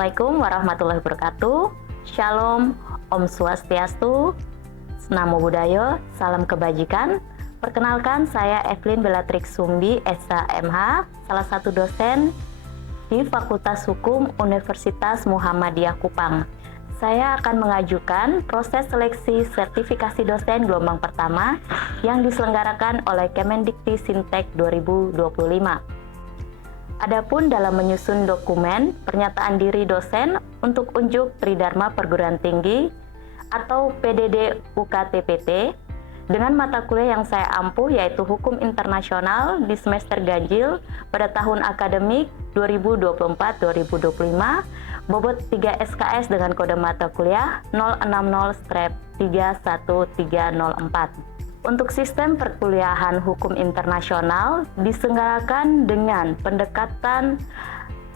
Assalamualaikum warahmatullahi wabarakatuh. Shalom, Om Swastiastu, Namo Buddhaya, salam kebajikan. Perkenalkan, saya Evelyn Bellatrix Sumbi, SH.MH, salah satu dosen di Fakultas Hukum Universitas Muhammadiyah Kupang. Saya akan mengajukan proses seleksi sertifikasi dosen gelombang pertama yang diselenggarakan oleh Kemendikti-Sintek 2025. Adapun dalam menyusun dokumen pernyataan diri dosen untuk unjuk Tridharma Perguruan Tinggi atau PDD UKTPT dengan mata kuliah yang saya ampuh yaitu Hukum Internasional di semester ganjil pada tahun akademik 2024-2025, bobot 3 SKS dengan kode mata kuliah 060-31304. Untuk sistem perkuliahan hukum internasional diselenggarakan dengan pendekatan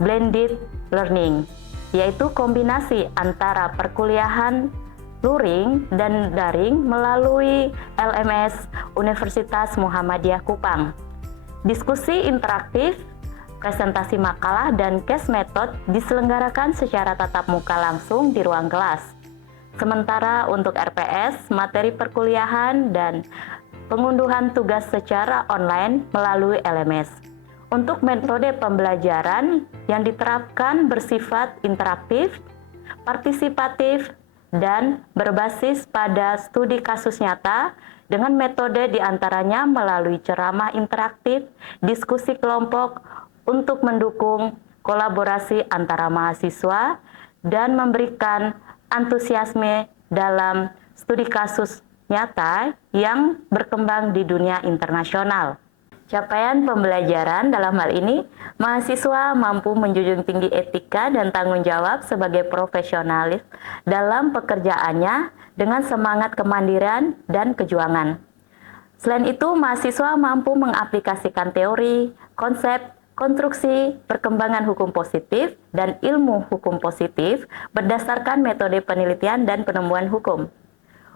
blended learning, yaitu kombinasi antara perkuliahan luring dan daring melalui LMS Universitas Muhammadiyah Kupang. Diskusi interaktif, presentasi makalah, dan case method diselenggarakan secara tatap muka langsung di ruang kelas. Sementara untuk RPS, materi perkuliahan dan pengunduhan tugas secara online melalui LMS. Untuk metode pembelajaran yang diterapkan bersifat interaktif, partisipatif, dan berbasis pada studi kasus nyata dengan metode diantaranya melalui ceramah interaktif, diskusi kelompok untuk mendukung kolaborasi antara mahasiswa dan memberikan antusiasme dalam studi kasus nyata yang berkembang di dunia internasional. Capaian pembelajaran dalam hal ini, mahasiswa mampu menjunjung tinggi etika dan tanggung jawab sebagai profesionalis dalam pekerjaannya dengan semangat kemandirian dan kejuangan. Selain itu, mahasiswa mampu mengaplikasikan teori, konsep, konstruksi, perkembangan hukum positif, dan ilmu hukum positif berdasarkan metode penelitian dan penemuan hukum.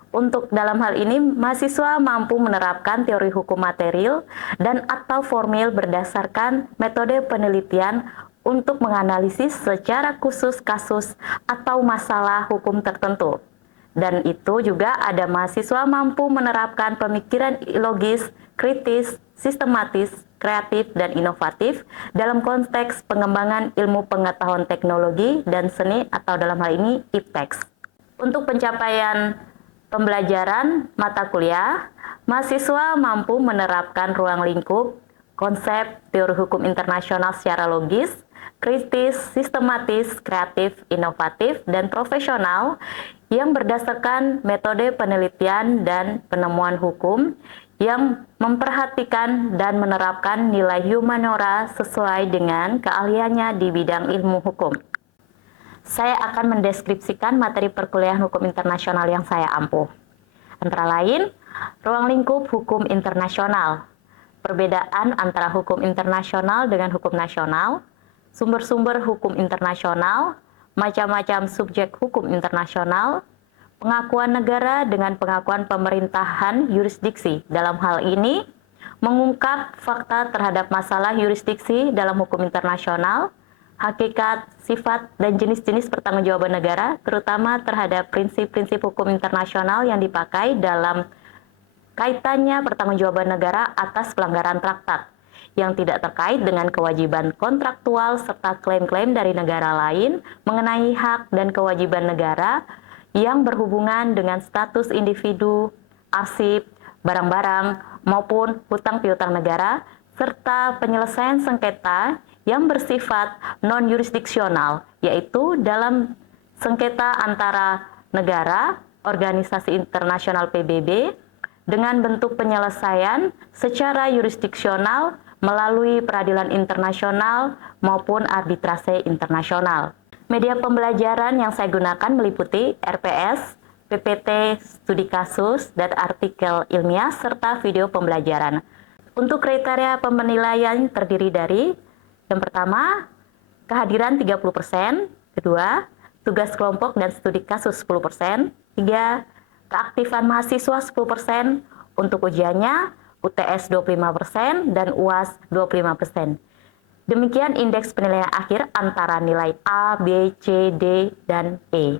Untuk dalam hal ini, mahasiswa mampu menerapkan teori hukum material dan atau formil berdasarkan metode penelitian untuk menganalisis secara khusus kasus atau masalah hukum tertentu. Dan itu juga ada mahasiswa mampu menerapkan pemikiran logis, kritis, sistematis, kreatif, dan inovatif dalam konteks pengembangan ilmu pengetahuan teknologi dan seni atau dalam hal ini IPTEX. Untuk pencapaian pembelajaran mata kuliah, mahasiswa mampu menerapkan ruang lingkup, konsep teori hukum internasional secara logis, kritis, sistematis, kreatif, inovatif, dan profesional yang berdasarkan metode penelitian dan penemuan hukum yang memperhatikan dan menerapkan nilai humaniora sesuai dengan keahliannya di bidang ilmu hukum. Saya akan mendeskripsikan materi perkuliahan hukum internasional yang saya ampuh. Antara lain, ruang lingkup hukum internasional, perbedaan antara hukum internasional dengan hukum nasional, sumber-sumber hukum internasional, macam-macam subjek hukum internasional, pengakuan negara dengan pengakuan pemerintahan yurisdiksi. Dalam hal ini, mengungkap fakta terhadap masalah yurisdiksi dalam hukum internasional, hakikat, sifat, dan jenis-jenis pertanggungjawaban negara, terutama terhadap prinsip-prinsip hukum internasional yang dipakai dalam kaitannya pertanggungjawaban negara atas pelanggaran traktat, yang tidak terkait dengan kewajiban kontraktual serta klaim-klaim dari negara lain mengenai hak dan kewajiban negara yang berhubungan dengan status individu, arsip, barang-barang, maupun hutang piutang negara, serta penyelesaian sengketa yang bersifat non-yurisdiksional, yaitu dalam sengketa antara negara, organisasi internasional PBB, dengan bentuk penyelesaian secara yurisdiksional melalui peradilan internasional maupun arbitrase internasional. Media pembelajaran yang saya gunakan meliputi RPS, PPT, studi kasus, dan artikel ilmiah, serta video pembelajaran. Untuk kriteria penilaian terdiri dari yang pertama, kehadiran 30%, kedua, tugas kelompok dan studi kasus 10%, tiga, keaktifan mahasiswa 10%, untuk ujiannya UTS 25% dan UAS 25%. Demikian indeks penilaian akhir antara nilai A, B, C, D, dan E.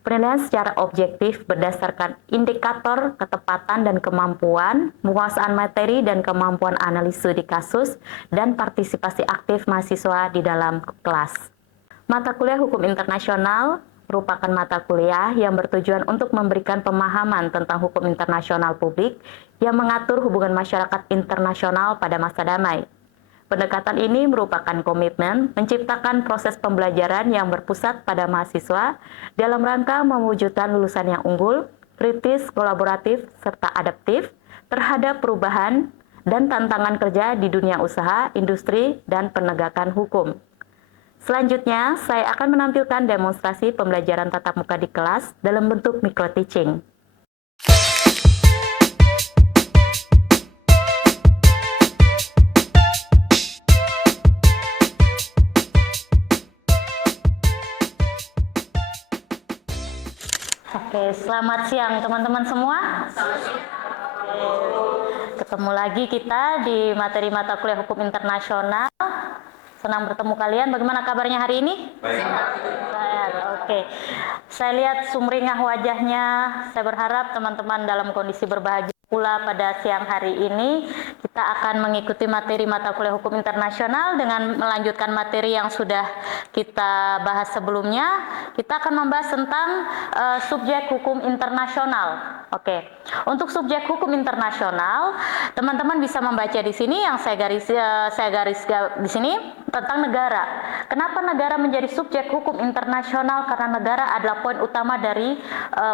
Penilaian secara objektif berdasarkan indikator ketepatan dan kemampuan, penguasaan materi dan kemampuan analisis studi kasus, dan partisipasi aktif mahasiswa di dalam kelas. Mata kuliah Hukum Internasional merupakan mata kuliah yang bertujuan untuk memberikan pemahaman tentang hukum internasional publik yang mengatur hubungan masyarakat internasional pada masa damai. Pendekatan ini merupakan komitmen menciptakan proses pembelajaran yang berpusat pada mahasiswa dalam rangka mewujudkan lulusan yang unggul, kritis, kolaboratif, serta adaptif terhadap perubahan dan tantangan kerja di dunia usaha, industri, dan penegakan hukum. Selanjutnya, saya akan menampilkan demonstrasi pembelajaran tatap muka di kelas dalam bentuk micro teaching. Oke, selamat siang teman-teman semua. Ketemu lagi kita di materi mata kuliah Hukum Internasional. Senang bertemu kalian. Bagaimana kabarnya hari ini? Baik. Oke. Saya lihat sumringah wajahnya. Saya berharap teman-teman dalam kondisi berbahagia pula pada siang hari ini. Kita akan mengikuti materi mata kuliah Hukum Internasional dengan melanjutkan materi yang sudah kita bahas sebelumnya. Kita akan membahas tentang subjek hukum internasional. Oke. Untuk subjek hukum internasional, teman-teman bisa membaca di sini yang saya garis di sini tentang negara. Kenapa negara menjadi subjek hukum internasional? Karena negara adalah poin utama dari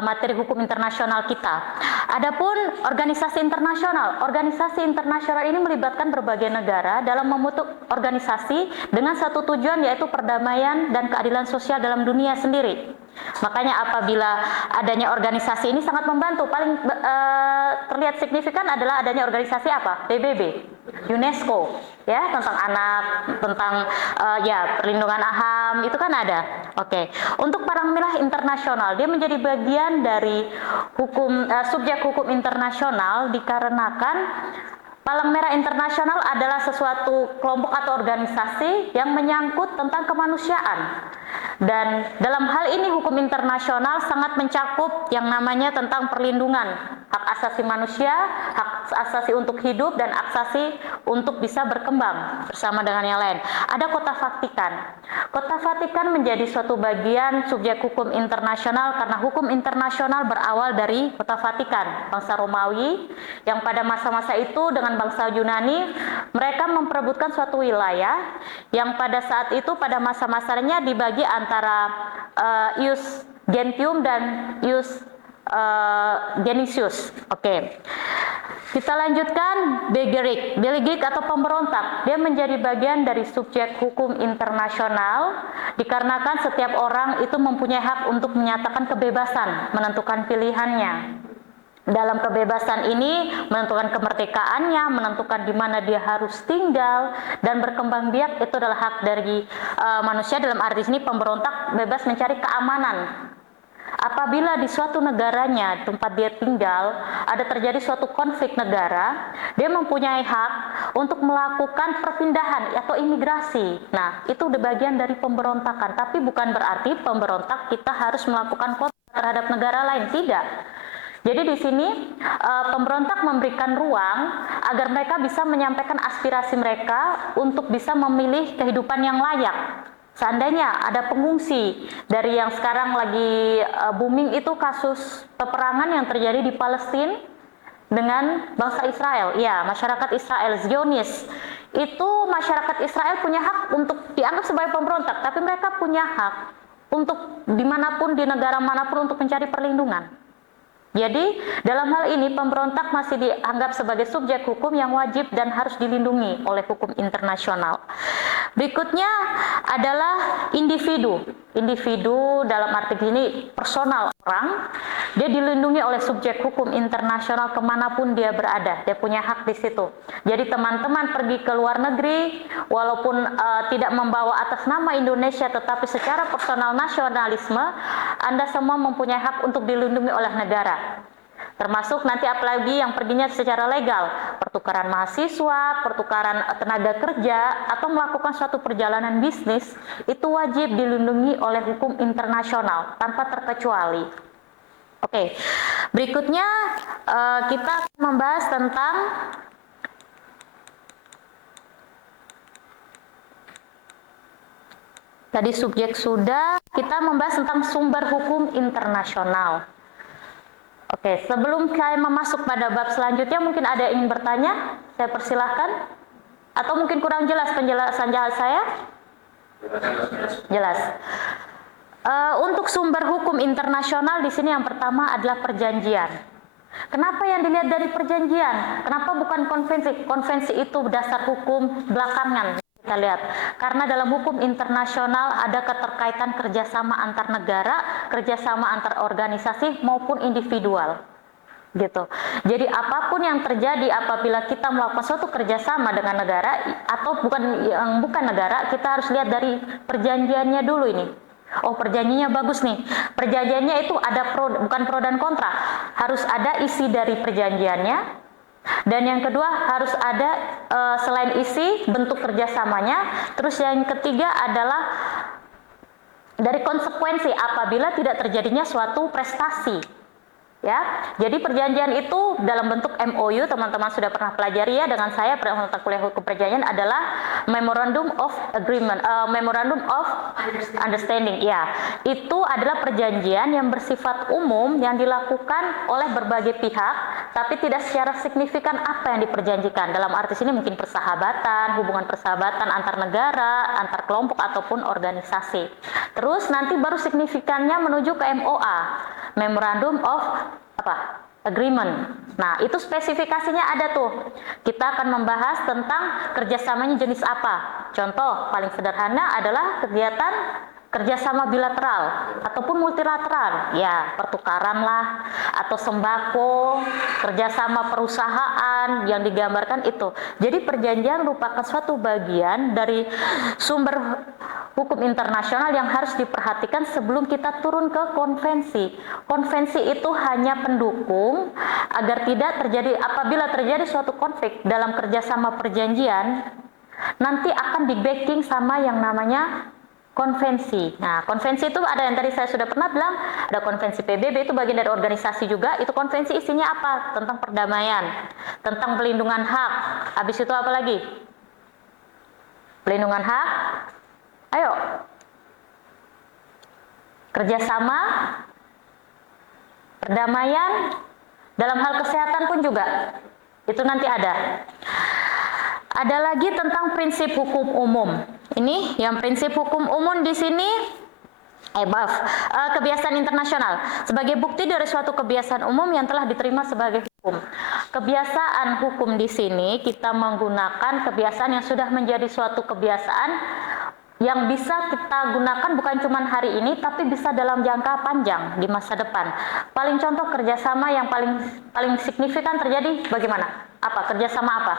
materi hukum internasional kita. Adapun organisasi internasional. Organisasi internasional ini melibatkan berbagai negara dalam membentuk organisasi dengan satu tujuan, yaitu perdamaian dan keadilan sosial dalam dunia sendiri. Makanya apabila adanya organisasi ini sangat membantu. Paling terlihat signifikan adalah adanya organisasi apa? PBB, UNESCO, ya, tentang anak, tentang perlindungan HAM, itu kan ada. Oke. Untuk Palang Merah Internasional, dia menjadi bagian dari subjek hukum internasional dikarenakan Palang Merah Internasional adalah sesuatu kelompok atau organisasi yang menyangkut tentang kemanusiaan. Dan dalam hal ini hukum internasional sangat mencakup yang namanya tentang perlindungan hak asasi manusia, hak asasi untuk hidup, dan hak asasi untuk bisa berkembang bersama dengan yang lain. Ada Kota Vatikan. Kota Vatikan menjadi suatu bagian subjek hukum internasional karena hukum internasional berawal dari Kota Vatikan, bangsa Romawi yang pada masa-masa itu dengan bangsa Yunani mereka memperebutkan suatu wilayah yang pada saat itu pada masa-masanya dibagi antara Ius Gentium dan Ius Genisius. Oke. Kita lanjutkan Belegic atau pemberontak. Dia menjadi bagian dari subjek hukum internasional dikarenakan setiap orang itu mempunyai hak untuk menyatakan kebebasan, menentukan pilihannya. Dalam kebebasan ini menentukan kemerdekaannya, menentukan di mana dia harus tinggal dan berkembang biak, itu adalah hak dari manusia. Dalam arti ini pemberontak bebas mencari keamanan. Apabila di suatu negaranya tempat dia tinggal ada terjadi suatu konflik negara, dia mempunyai hak untuk melakukan perpindahan atau imigrasi. Nah, itu udah bagian dari pemberontakan, tapi bukan berarti pemberontak kita harus melakukan konflik terhadap negara lain, tidak. Jadi di sini pemberontak memberikan ruang agar mereka bisa menyampaikan aspirasi mereka untuk bisa memilih kehidupan yang layak. Seandainya ada pengungsi dari yang sekarang lagi booming itu kasus peperangan yang terjadi di Palestina dengan bangsa Israel, ya, masyarakat Israel, Zionis. Itu masyarakat Israel punya hak untuk dianggap sebagai pemberontak, tapi mereka punya hak untuk dimanapun, di negara manapun untuk mencari perlindungan. Jadi, dalam hal ini pemberontak masih dianggap sebagai subjek hukum yang wajib dan harus dilindungi oleh hukum internasional. Berikutnya adalah individu. Individu dalam arti ini personal orang, dia dilindungi oleh subjek hukum internasional kemanapun dia berada. Dia punya hak di situ. Jadi teman-teman pergi ke luar negeri, walaupun tidak membawa atas nama Indonesia, tetapi secara personal nasionalisme, Anda semua mempunyai hak untuk dilindungi oleh negara. Termasuk nanti apalagi yang perginya secara legal, pertukaran mahasiswa, pertukaran tenaga kerja, atau melakukan suatu perjalanan bisnis, itu wajib dilindungi oleh hukum internasional tanpa terkecuali. Oke, berikutnya kita akan membahas tentang tadi subjek sudah, kita membahas tentang sumber hukum internasional. Oke, sebelum saya masuk pada bab selanjutnya, mungkin ada yang ingin bertanya, saya persilahkan. Atau mungkin kurang jelas penjelasan saya? Jelas. Untuk sumber hukum internasional di sini yang pertama adalah perjanjian. Kenapa yang dilihat dari perjanjian? Kenapa bukan konvensi? Konvensi itu dasar hukum belakangan. Kita lihat, karena dalam hukum internasional ada keterkaitan kerjasama antar negara, kerjasama antar organisasi maupun individual, gitu. Jadi apapun yang terjadi apabila kita melakukan suatu kerjasama dengan negara atau bukan negara, kita harus lihat dari perjanjiannya dulu ini. Oh, perjanjiannya bagus nih. Perjanjiannya itu ada bukan pro dan kontra, harus ada isi dari perjanjiannya. Dan yang kedua harus ada selain isi bentuk kerjasamanya. Terus yang ketiga adalah dari konsekuensi apabila tidak terjadinya suatu prestasi. Ya, jadi perjanjian itu dalam bentuk MOU, teman-teman sudah pernah pelajari ya dengan saya pada mata kuliah hukum perjanjian adalah Memorandum of Agreement, Memorandum of Understanding. Ya, itu adalah perjanjian yang bersifat umum yang dilakukan oleh berbagai pihak, tapi tidak secara signifikan apa yang diperjanjikan. Dalam arti sini mungkin persahabatan, hubungan persahabatan antar negara, antar kelompok ataupun organisasi. Terus nanti baru signifikannya menuju ke MOA. Memorandum of Agreement. Nah, itu spesifikasinya ada tuh. Kita akan membahas tentang kerjasamanya jenis apa. Contoh paling sederhana adalah kegiatan kerjasama bilateral ataupun multilateral. Ya, pertukaran lah, atau sembako, kerjasama perusahaan yang digambarkan itu. Jadi perjanjian merupakan suatu bagian dari sumber hukum internasional yang harus diperhatikan sebelum kita turun ke konvensi. Konvensi itu hanya pendukung agar tidak terjadi, apabila terjadi suatu konflik dalam kerjasama perjanjian, nanti akan di backing sama yang namanya konvensi. Nah, konvensi itu ada yang tadi saya sudah pernah bilang, ada konvensi PBB, itu bagian dari organisasi juga. Itu konvensi isinya apa? Tentang perdamaian, tentang pelindungan hak. Habis itu apa lagi? Pelindungan hak. Ayo, kerjasama, perdamaian, dalam hal kesehatan pun juga, itu nanti ada. Ada lagi tentang prinsip hukum umum. Ini yang prinsip hukum umum di sini, kebiasaan internasional sebagai bukti dari suatu kebiasaan umum yang telah diterima sebagai hukum. Kebiasaan hukum di sini kita menggunakan kebiasaan yang sudah menjadi suatu kebiasaan yang bisa kita gunakan bukan cuma hari ini, tapi bisa dalam jangka panjang di masa depan. Paling contoh kerjasama yang paling signifikan terjadi bagaimana? Apa? Kerjasama apa?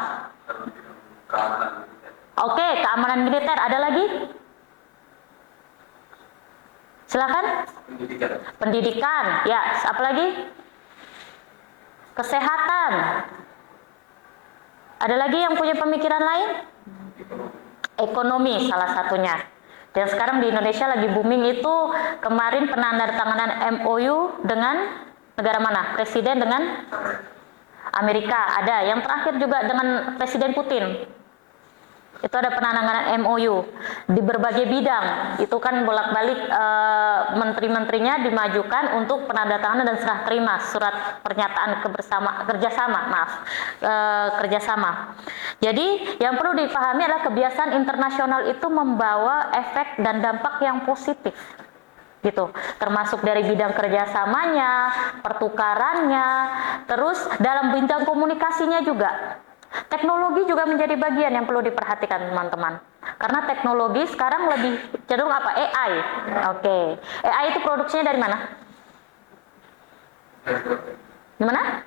Oke, keamanan militer. Ada lagi? Silakan. Pendidikan. Ya, apa lagi? Kesehatan. Ada lagi yang punya pemikiran lain? Ekonomi salah satunya. Dan sekarang di Indonesia lagi booming itu kemarin penandatanganan MOU dengan negara mana? Presiden dengan Amerika. Ada. Yang terakhir juga dengan Presiden Putin. Itu ada penandatanganan MOU di berbagai bidang. Itu kan bolak-balik menteri-menterinya dimajukan untuk penandatanganan dan serah terima surat pernyataan kerjasama. Jadi yang perlu dipahami adalah kebiasaan internasional itu membawa efek dan dampak yang positif, gitu. Termasuk dari bidang kerjasamanya, pertukarannya, terus dalam bidang komunikasinya juga. Teknologi juga menjadi bagian yang perlu diperhatikan teman-teman. Karena teknologi sekarang lebih cenderung apa? AI. Oke. AI itu produksinya dari mana? Di mana?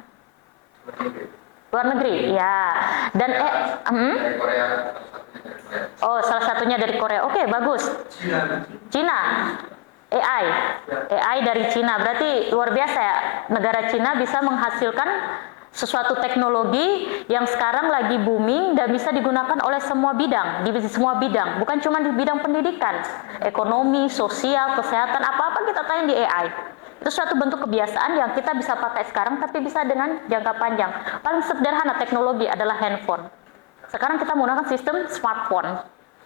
Luar negeri. Ya. Dan Oh, salah satunya dari Korea. Oke, bagus. Cina. AI, AI dari Cina, berarti luar biasa ya, negara Cina bisa menghasilkan sesuatu teknologi yang sekarang lagi booming dan bisa digunakan oleh semua bidang, di semua bidang, bukan cuma di bidang pendidikan, ekonomi, sosial, kesehatan, apa-apa kita tanya di AI. Itu suatu bentuk kebiasaan yang kita bisa pakai sekarang, tapi bisa dengan jangka panjang. Paling sederhana teknologi adalah handphone. Sekarang kita menggunakan sistem smartphone.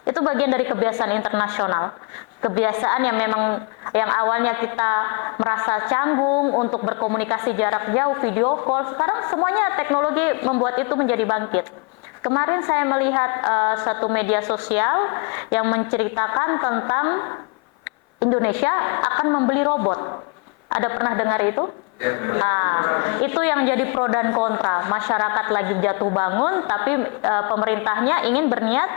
Itu bagian dari kebiasaan internasional. Kebiasaan yang memang yang awalnya kita merasa canggung untuk berkomunikasi jarak jauh, video call, sekarang semuanya teknologi membuat itu menjadi bangkit. Kemarin saya melihat satu media sosial yang menceritakan tentang Indonesia akan membeli robot. Ada pernah dengar itu? Nah, itu yang jadi pro dan kontra. Masyarakat lagi jatuh bangun, tapi pemerintahnya ingin berniat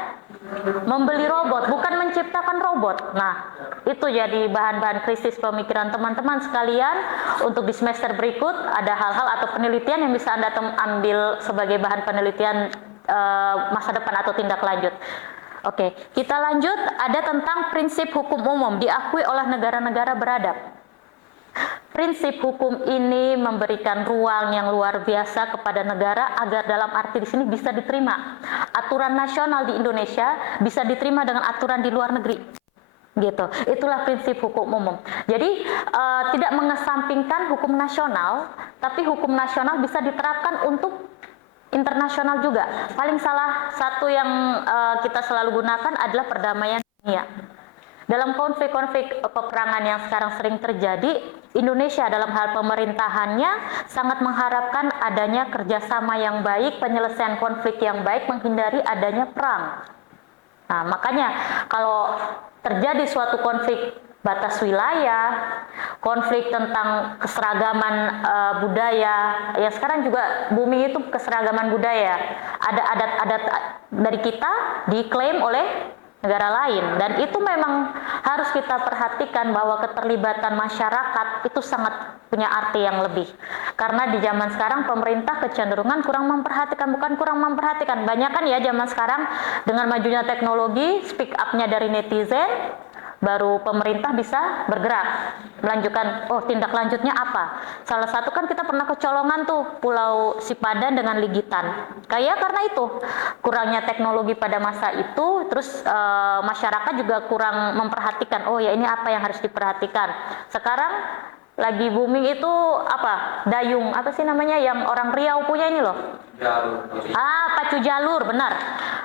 membeli robot, bukan menciptakan robot. Nah, itu jadi bahan-bahan krisis pemikiran teman-teman sekalian. Untuk di semester berikut, ada hal-hal atau penelitian yang bisa Anda ambil sebagai bahan penelitian masa depan atau tindak lanjut. Oke, kita lanjut. Ada tentang prinsip hukum umum diakui oleh negara-negara beradab. Prinsip hukum ini memberikan ruang yang luar biasa kepada negara agar dalam arti di sini bisa diterima. Aturan nasional di Indonesia bisa diterima dengan aturan di luar negeri. Gitu. Itulah prinsip hukum umum. Jadi tidak mengesampingkan hukum nasional, tapi hukum nasional bisa diterapkan untuk internasional juga. Paling salah satu yang kita selalu gunakan adalah perdamaian dunia. Dalam konflik-konflik peperangan yang sekarang sering terjadi, Indonesia dalam hal pemerintahannya sangat mengharapkan adanya kerjasama yang baik, penyelesaian konflik yang baik, menghindari adanya perang. Nah, makanya kalau terjadi suatu konflik batas wilayah, konflik tentang keseragaman budaya, ya sekarang juga booming itu keseragaman budaya. Ada adat-adat dari kita diklaim oleh negara lain, dan itu memang harus kita perhatikan bahwa keterlibatan masyarakat itu sangat punya arti yang lebih. Karena di zaman sekarang pemerintah kecenderungan kurang memperhatikan, bukan kurang memperhatikan, banyak kan ya zaman sekarang dengan majunya teknologi, speak up-nya dari netizen, baru pemerintah bisa bergerak melanjutkan, oh tindak lanjutnya apa. Salah satu kan kita pernah kecolongan tuh Pulau Sipadan dengan Ligitan, kayak karena itu kurangnya teknologi pada masa itu. Terus masyarakat juga kurang memperhatikan, oh ya ini apa yang harus diperhatikan. Sekarang lagi booming itu apa, dayung, apa sih namanya yang orang Riau punya ini loh, pacu jalur, benar.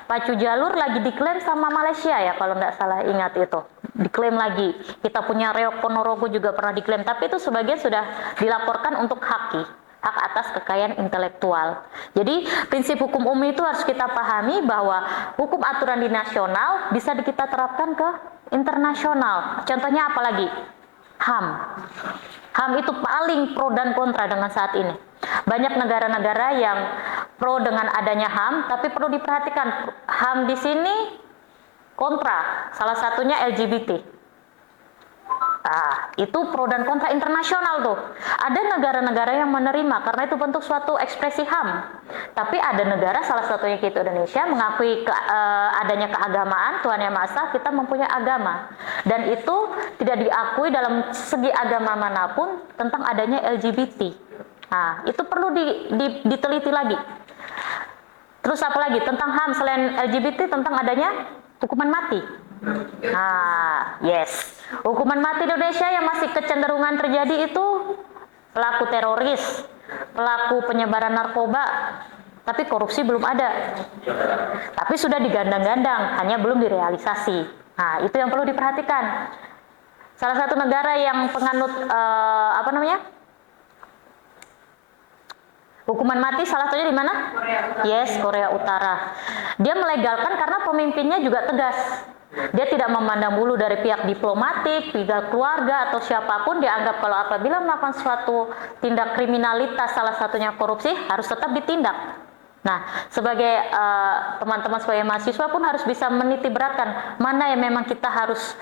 Pacu jalur lagi diklaim sama Malaysia ya kalau nggak salah ingat itu, diklaim lagi. Kita punya Reok Ponorogo juga pernah diklaim, tapi itu sebagian sudah dilaporkan untuk hak atas kekayaan intelektual. Jadi prinsip hukum umum itu harus kita pahami bahwa hukum aturan di nasional bisa kita terapkan ke internasional. Contohnya apa lagi? HAM. HAM itu paling pro dan kontra dengan saat ini. Banyak negara-negara yang pro dengan adanya HAM, tapi perlu diperhatikan HAM di sini kontra. Salah satunya LGBT. Itu pro dan kontra internasional tuh. Ada negara-negara yang menerima karena itu bentuk suatu ekspresi HAM. Tapi ada negara, salah satunya kita Indonesia, mengakui adanya keagamaan, Tuhan Yang Maha Esa, kita mempunyai agama. Dan itu tidak diakui dalam segi agama manapun tentang adanya LGBT. Nah, itu perlu diteliti lagi. Terus apa lagi tentang HAM selain LGBT, tentang adanya hukuman mati. Yes. Hukuman mati di Indonesia yang masih kecenderungan terjadi itu pelaku teroris, pelaku penyebaran narkoba, tapi korupsi belum ada. Tapi sudah digandang-gandang, hanya belum direalisasi. Nah, itu yang perlu diperhatikan. Salah satu negara yang penganut hukuman mati salah satunya di mana? Yes, Korea Utara. Dia melegalkan karena pemimpinnya juga tegas. Dia tidak memandang bulu dari pihak diplomatik, pihak keluarga, atau siapapun. Dianggap kalau apabila melakukan suatu tindak kriminalitas, salah satunya korupsi, harus tetap ditindak. Nah, sebagai teman-teman sebagai mahasiswa pun harus bisa meniti beratkan mana yang memang kita harus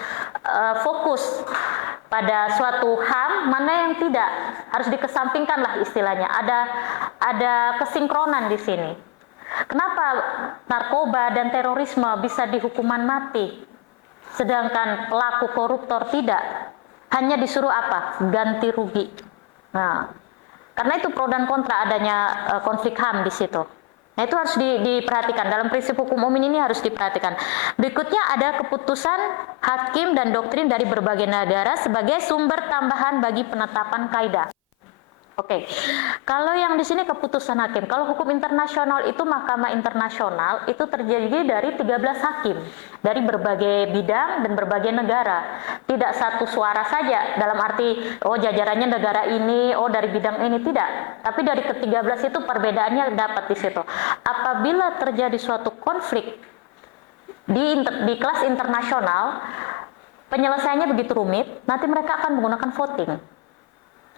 fokus pada suatu HAM, mana yang tidak, harus dikesampingkan lah istilahnya. Ada kesinkronan di sini. Kenapa narkoba dan terorisme bisa dihukuman mati, sedangkan pelaku koruptor tidak? hanya disuruh apa? Ganti rugi. Nah, karena itu pro dan kontra adanya konflik HAM di situ. Nah, itu harus diperhatikan. Dalam prinsip hukum umum ini harus diperhatikan. Berikutnya ada keputusan hakim dan doktrin dari berbagai negara sebagai sumber tambahan bagi penetapan kaidah. Oke, kalau yang di sini keputusan hakim, kalau hukum internasional itu Mahkamah Internasional itu terjadi dari 13 hakim dari berbagai bidang dan berbagai negara. Tidak satu suara saja dalam arti oh jajarannya negara ini, oh dari bidang ini, tidak. Tapi dari ke-13 itu perbedaannya dapat di situ. Apabila terjadi suatu konflik di kelas internasional, penyelesaiannya begitu rumit, nanti mereka akan menggunakan voting.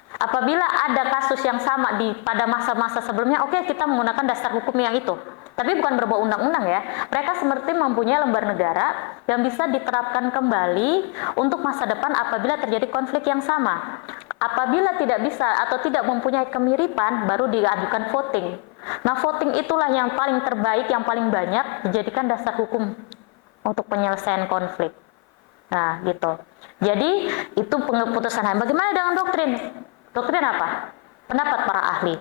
Apabila ada kasus yang sama pada masa-masa sebelumnya, oke, kita menggunakan dasar hukum yang itu. Tapi bukan berbau undang-undang ya. Mereka seperti mempunyai lembar negara yang bisa diterapkan kembali untuk masa depan apabila terjadi konflik yang sama. Apabila tidak bisa atau tidak mempunyai kemiripan, baru diajukan voting. Nah, voting itulah yang paling terbaik, yang paling banyak dijadikan dasar hukum untuk penyelesaian konflik. Nah, gitu. Jadi, itu keputusan hakim. Bagaimana dengan doktrin? Doktrin apa? Pendapat para ahli.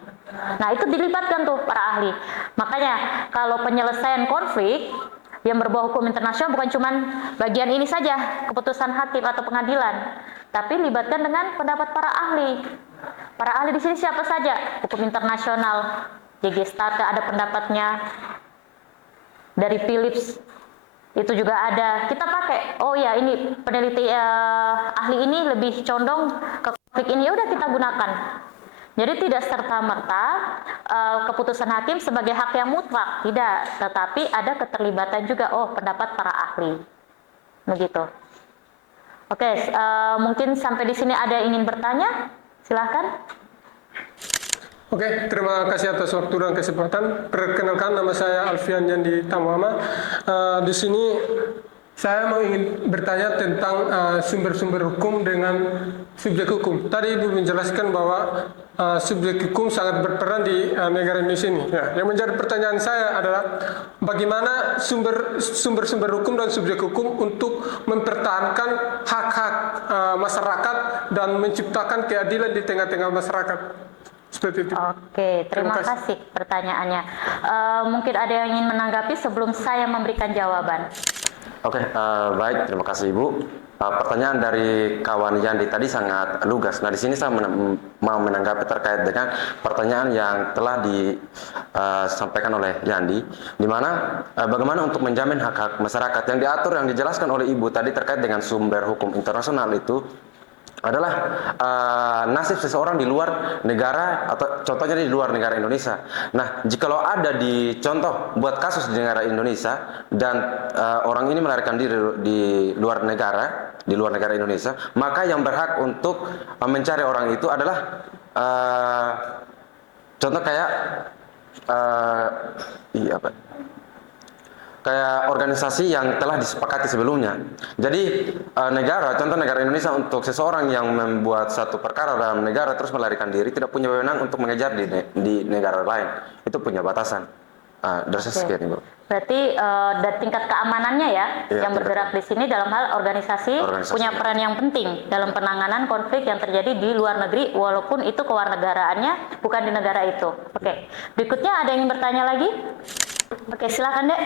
Nah, itu dilibatkan tuh para ahli. Makanya kalau penyelesaian konflik yang berbau hukum internasional bukan cuma bagian ini saja, keputusan hakim atau pengadilan, tapi libatkan dengan pendapat para ahli. Para ahli di sini siapa saja? Hukum internasional, J.G. Stark ada pendapatnya, dari Philips itu juga ada. Kita pakai, oh ya ini peneliti ahli ini lebih condong ke konflik ini, ya udah kita gunakan. Jadi tidak serta-merta keputusan hakim sebagai hak yang mutlak, tidak, tetapi ada keterlibatan juga, oh pendapat para ahli, begitu. Oke, mungkin sampai di sini ada yang ingin bertanya, silahkan. Oke, terima kasih atas waktu dan kesempatan. Perkenalkan, nama saya Alfian Yandi Tamama. Di sini saya mau ingin bertanya tentang sumber-sumber hukum dengan subjek hukum. Tadi Ibu menjelaskan bahwa subjek hukum sangat berperan di negara Indonesia ini. Ya, yang menjadi pertanyaan saya adalah bagaimana sumber-sumber hukum dan subjek hukum untuk mempertahankan hak-hak masyarakat dan menciptakan keadilan di tengah-tengah masyarakat. Seperti itu. Oke, terima kasih pertanyaannya. Mungkin ada yang ingin menanggapi sebelum saya memberikan jawaban. Oke, baik, terima kasih Ibu. Pertanyaan dari kawan Yandi tadi sangat lugas. Nah, di sini saya mau menanggapi terkait dengan pertanyaan yang telah disampaikan oleh Yandi, di mana bagaimana untuk menjamin hak-hak masyarakat yang diatur, yang dijelaskan oleh Ibu tadi terkait dengan sumber hukum internasional itu adalah nasib seseorang di luar negara, atau contohnya di luar negara Indonesia. Nah, jikalau ada di contoh buat kasus di negara Indonesia dan orang ini melarikan diri di luar negara Indonesia, maka yang berhak untuk mencari orang itu adalah contoh kayak kayak organisasi yang telah disepakati sebelumnya. Jadi contoh negara Indonesia untuk seseorang yang membuat satu perkara dalam negara terus melarikan diri tidak punya wewenang untuk mengejar di negara lain. Itu punya batasan. Dari sekian, Ibu. Berarti dari tingkat keamanannya ya, yang bergerak di sini dalam hal organisasi punya peran yang penting dalam penanganan konflik yang terjadi di luar negeri, walaupun itu kewarganegaraannya bukan di negara itu. Oke, berikutnya ada yang bertanya lagi? Oke, silakan Dek.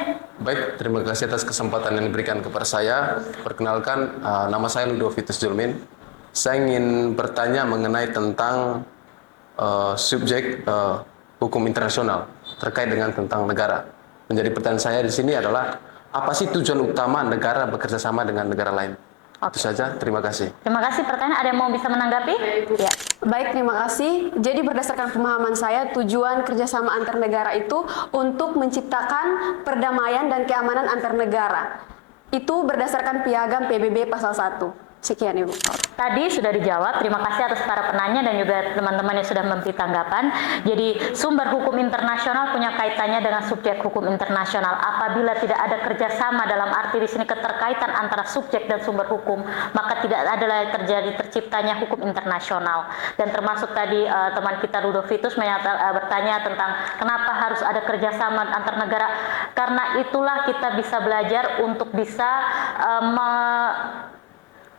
Baik, terima kasih atas kesempatan yang diberikan kepada saya. Perkenalkan, nama saya Ludovitus Julmin. Saya ingin bertanya mengenai tentang subjek hukum internasional terkait dengan tentang negara. Menjadi pertanyaan saya di sini adalah, apa sih tujuan utama negara bekerja sama dengan negara lain? Itu saja, terima kasih. Terima kasih. Pertanyaan, ada yang mau bisa menanggapi? Ya. Baik, terima kasih. Jadi berdasarkan pemahaman saya, tujuan kerjasama antar negara itu untuk menciptakan perdamaian dan keamanan antar negara. Itu berdasarkan piagam PBB pasal 1. Sekian, Ibu. Tadi sudah dijawab. Terima kasih atas para penanya dan juga teman-teman yang sudah memberi tanggapan. Jadi sumber hukum internasional punya kaitannya dengan subjek hukum internasional. Apabila tidak ada kerjasama dalam arti di sini keterkaitan antara subjek dan sumber hukum, maka tidak ada lagi terciptanya hukum internasional. Dan termasuk tadi teman kita Ludovitus bertanya tentang kenapa harus ada kerjasama antar negara. Karena itulah kita bisa belajar untuk bisa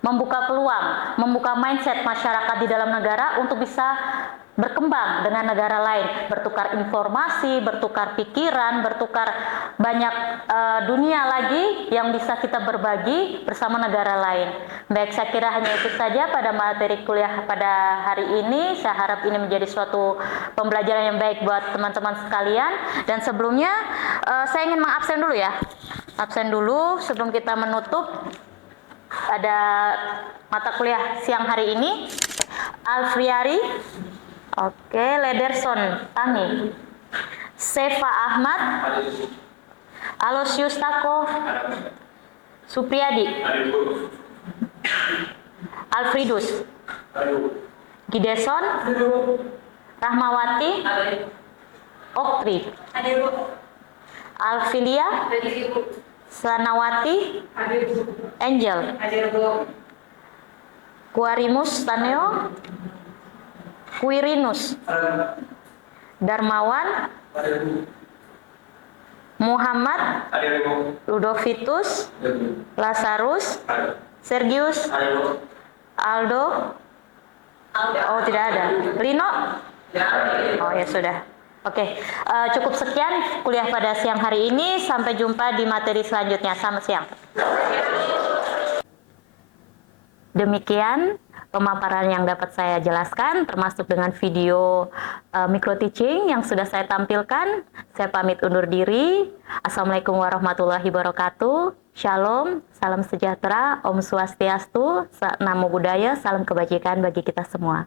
membuka peluang, membuka mindset masyarakat di dalam negara untuk bisa berkembang dengan negara lain, bertukar informasi, bertukar pikiran, bertukar banyak dunia lagi yang bisa kita berbagi bersama negara lain. Baik, saya kira hanya itu saja pada materi kuliah pada hari ini. Saya harap ini menjadi suatu pembelajaran yang baik buat teman-teman sekalian. Dan sebelumnya saya ingin mengabsen dulu ya. Absen dulu sebelum kita menutup pada mata kuliah siang hari ini. Alfriari, oke, Lederson Tami, Sefa Ahmad, Alosius Tako, Supriyadi, Alfridus, Gideson, Rahmawati, Oktri, Alfilia, Sanawati, Angel, Kuarimus Taneo, Quirinus, Darmawan, Muhammad, Ludovitus, Lazarus, Sergius, Aldo, oh tidak ada, Lino, oh ya sudah. Oke, cukup sekian kuliah pada siang hari ini. Sampai jumpa di materi selanjutnya. Selamat siang. Demikian pemaparan yang dapat saya jelaskan, termasuk dengan video micro teaching yang sudah saya tampilkan. Saya pamit undur diri. Assalamualaikum warahmatullahi wabarakatuh. Shalom, salam sejahtera, Om Swastiastu, Namo Buddhaya, salam kebajikan bagi kita semua.